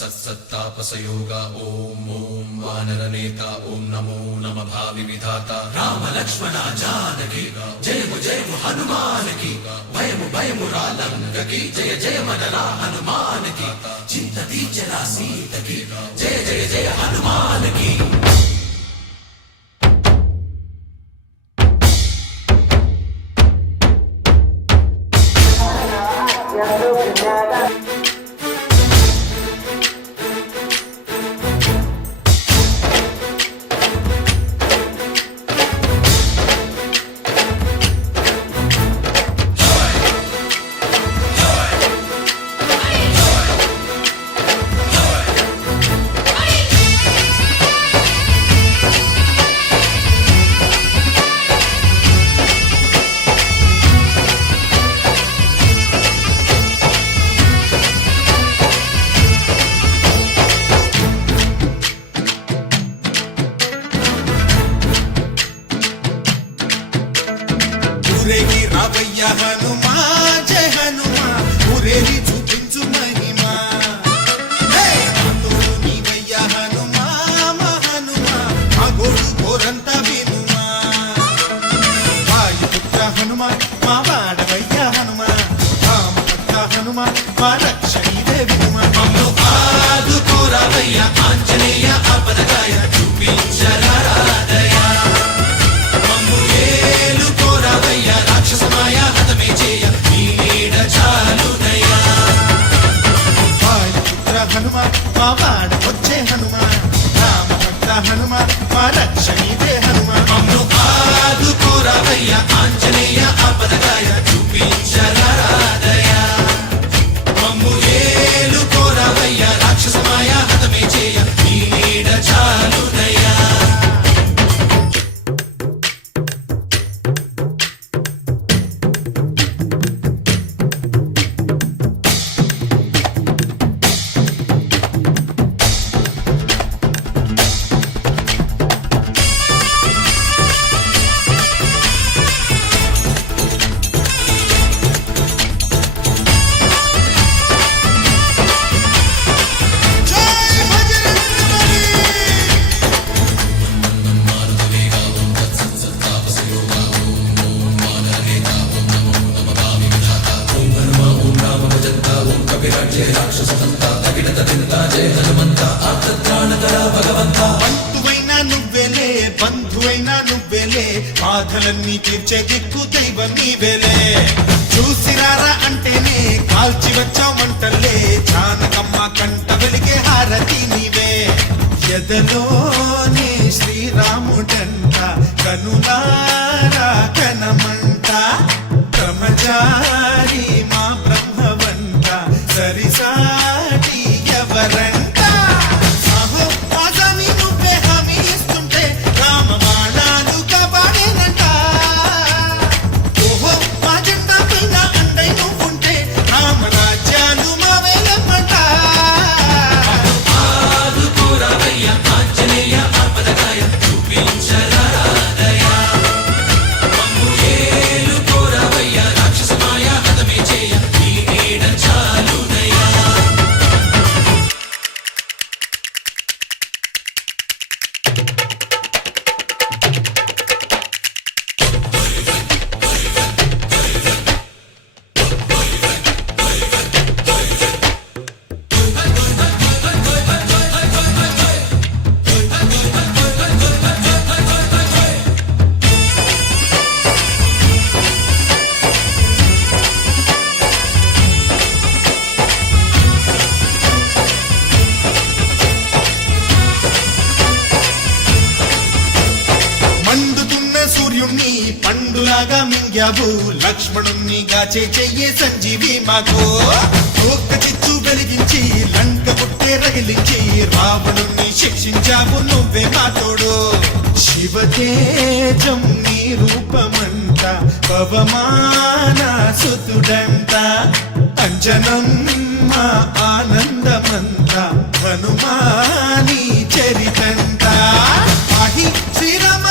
तत्सत्सत्तापसयोगा ओम ओम वानरनेता ओम नमो नमः भावि विधाता राम लक्ष्मण जानकी जय हनुमान की भयमु भयमु रालंक की जय जय मनला हनुमान की चिंतती चला सीत की जय जय जय हनुमान की। రావయ్య హనుమా జయ హనుమా ఊరేగి చూపించు మహిమా తోడు నీవయ్య హనుమా మా హనుమా మా గోడు కోరంత వినుమా వాయుపుత్ర హనుమా మా వాడవయ్య హనుమా రామపుత్ర హనుమా మా రక్షణీదే వినుమా మమ్ము ఆదుకోరావయ్య ఆంజనేయ ఆపదగాయ చూపించరాదయ మమ్ము ఏలుకోరావయ్య రాక్షసమాయ హతమే చేయ నీ నీడ చాలుదయ్యా వాయుపుత్ర హనుమా మా వాడ వచ్చే హనుమా రామభక్త హనుమా మా రక్షణీదే హనుమా మమ్ము ఆదుకోరావయ్య ఆంజనేయ ఆపదగాయ చూపించరాదయ మమ్ము ఏలుకోరావయ్య రాక్షసమాయ హతమే చేయ నీ నీడ చాలుదయ్యా। బంధువైనా నువ్వేలే బంధువైనా నువ్వేలే బాధలన్నీ తీర్చే దిక్కు దైవం నీవేలే చూసిరారా అంటేనే కాల్చి వచ్చామంటలే జానకమ్మ కంట వెలిగే హారతి నీవే ఎదలోనే శ్రీరాముడంట కనులారా కనమంట బ్రహ్మచారి మా బ్రహ్మవంట సరిసాటి ఎవరంట అహో ఆజామి నువ్వే హామీ ఇస్తుంటే రామబాణాలు కాపాడేనంట ఓహో మా జెండా పైన అండై నువ్వుంటే రామరాజ్యాలు మా వేలమ్మంట ఆదుకోరావయ్య ఆంజనేయ ఆపదగాయ చూపించరాదయ మమ్ము ఏలుకోరావయ్య రాక్షసమాయ హతమే చేయ నీ నీడ చాలుదయ్యా। మండుతున్న సూర్యుణ్ణి పండులాగా మింగావు లక్ష్మణుణ్ణి గాచే చెయ్యే సంజీవి మాకు ఒక్క చిచ్చు వెలిగించి లంక పుట్టే రగిలించి రావణుణ్ణి శిక్షించావు నువ్వే మా తోడు శివతేజం నీ రూపమంట పవమాన సుతుడంట అంజనం మా ఆనందమంత హనుమాని చరితంట ఆహి శ్రీరామ